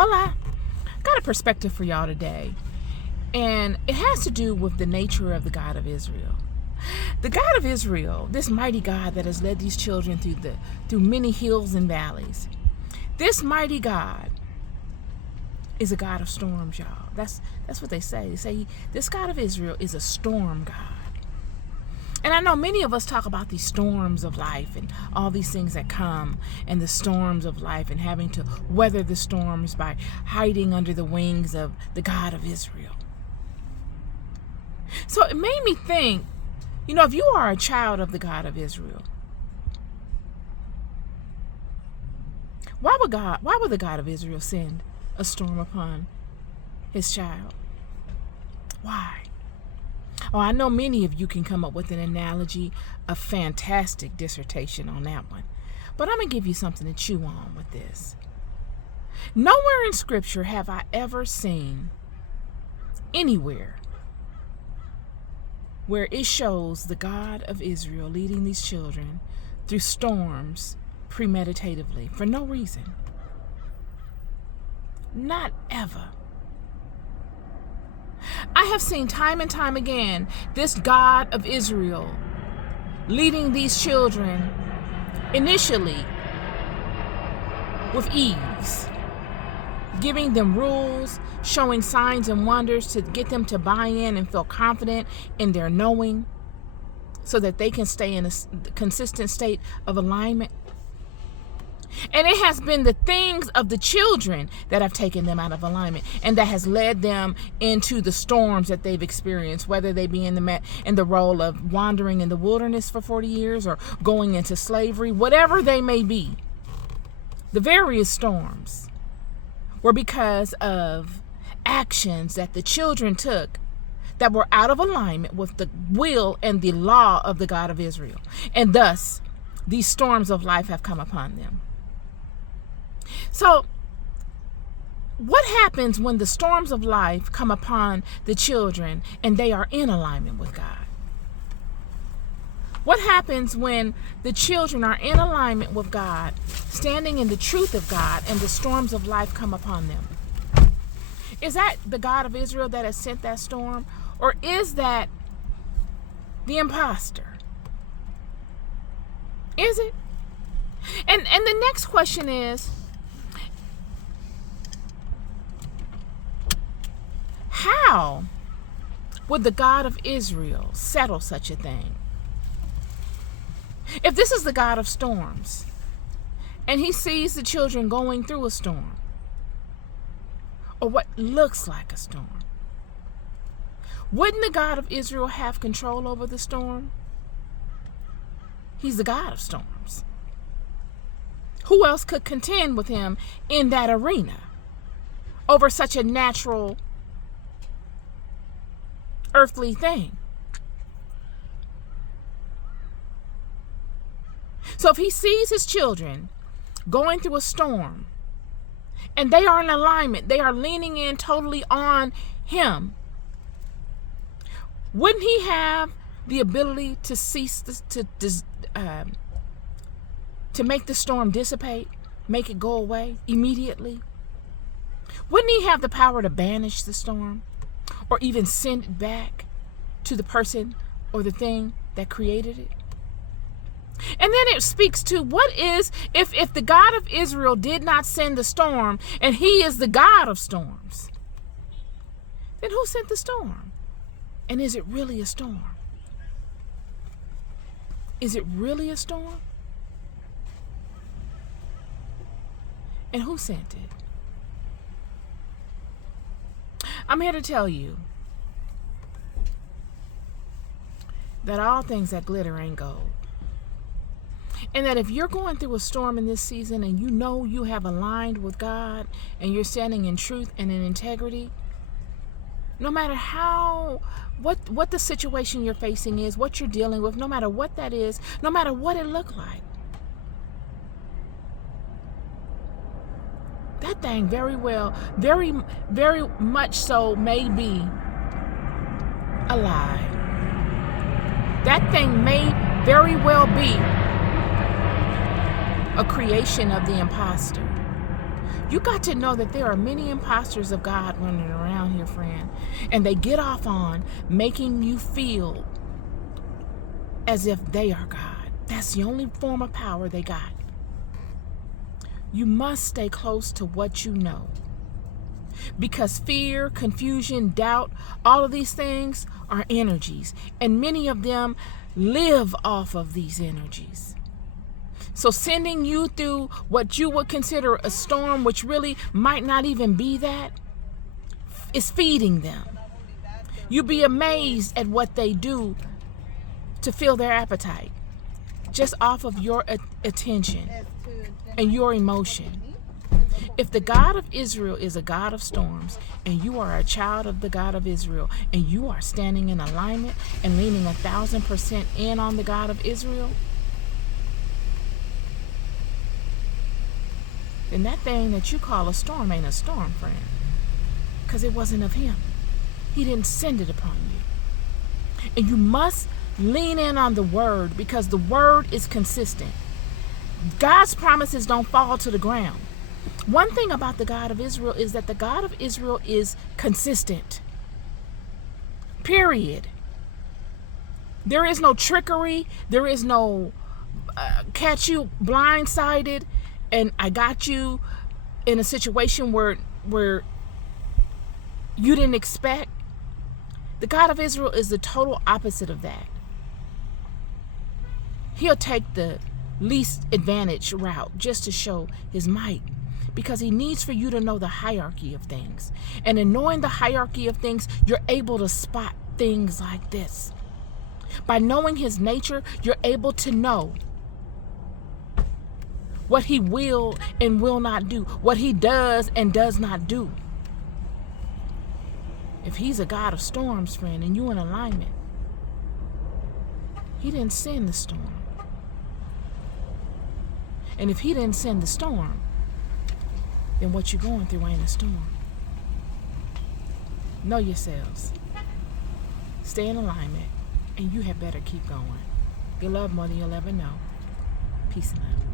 Hola, got a perspective for y'all today, and it has to do with the nature of the God of Israel. The God of Israel, this mighty God that has led these children through many hills and valleys. This mighty God is a God of storms, y'all. That's what they say. They say this God of Israel is a storm God. And I know many of us talk about these storms of life and all these things that come, and the storms of life, and having to weather the storms by hiding under the wings of the God of Israel. So it made me think, if you are a child of the God of Israel, why would the God of Israel send a storm upon his child? Why? Oh, I know many of you can come up with an analogy, a fantastic dissertation on that one. But I'm going to give you something to chew on with this. Nowhere in Scripture have I ever seen anywhere where it shows the God of Israel leading these children through storms premeditatively for no reason. Not ever. I have seen time and time again this God of Israel leading these children initially with ease, giving them rules, showing signs and wonders to get them to buy in and feel confident in their knowing so that they can stay in a consistent state of alignment. And it has been the things of the children that have taken them out of alignment, and that has led them into the storms that they've experienced, whether they be in the role of wandering in the wilderness for 40 years or going into slavery, whatever they may be. The various storms were because of actions that the children took that were out of alignment with the will and the law of the God of Israel. And thus, these storms of life have come upon them. So, what happens when the storms of life come upon the children and they are in alignment with God? What happens when the children are in alignment with God, standing in the truth of God, and the storms of life come upon them? Is that the God of Israel that has sent that storm? Or is that the imposter? Is it? And the next question is, how would the God of Israel settle such a thing? If this is the God of storms, and he sees the children going through a storm, or what looks like a storm, wouldn't the God of Israel have control over the storm? He's the God of storms. Who else could contend with him in that arena over such a natural earthly thing? So if he sees his children going through a storm and they are in alignment, they are leaning in totally on him, wouldn't he have the ability to cease to make the storm dissipate, make it go away immediately? Wouldn't he have the power to banish the storm, or even send it back to the person or the thing that created it? And then it speaks to what is, if the God of Israel did not send the storm, and he is the God of storms, then who sent the storm? And is it really a storm? Is it really a storm? And who sent it? I'm here to tell you that all things that glitter ain't gold. And that if you're going through a storm in this season and you know you have aligned with God and you're standing in truth and in integrity, no matter what the situation you're facing is, what you're dealing with, no matter what that is, no matter what it looked like, that thing very much so may be a lie. That thing may very well be a creation of the imposter. You got to know that there are many imposters of God running around here, friend. And they get off on making you feel as if they are God. That's the only form of power they got. You must stay close to what you know. Because fear, confusion, doubt, all of these things are energies. And many of them live off of these energies. So sending you through what you would consider a storm, which really might not even be that, is feeding them. You'd be amazed at what they do to fill their appetite, just off of your attention and your emotion. If the God of Israel is a God of storms, and you are a child of the God of Israel, and you are standing in alignment and leaning 1,000% in on the God of Israel, then that thing that you call a storm ain't a storm, friend. Because it wasn't of him. He didn't send it upon you. And you must lean in on the word, because the word is consistent. God's promises don't fall to the ground. One thing about the God of Israel is that the God of Israel is consistent. Period. There is no trickery. There is no catch you blindsided and I got you in a situation where you didn't expect. The God of Israel is the total opposite of that. He'll take the least advantage route just to show his might, because he needs for you to know the hierarchy of things. And in knowing the hierarchy of things, you're able to spot things like this. By knowing his nature, you're able to know what he will and will not do, what he does and does not do. If he's a God of storms, friend, and you in alignment, he didn't send the storm. And if he didn't send the storm, then what you're going through ain't a storm. Know yourselves. Stay in alignment, and you had better keep going. You're loved more than you'll ever know. Peace and love.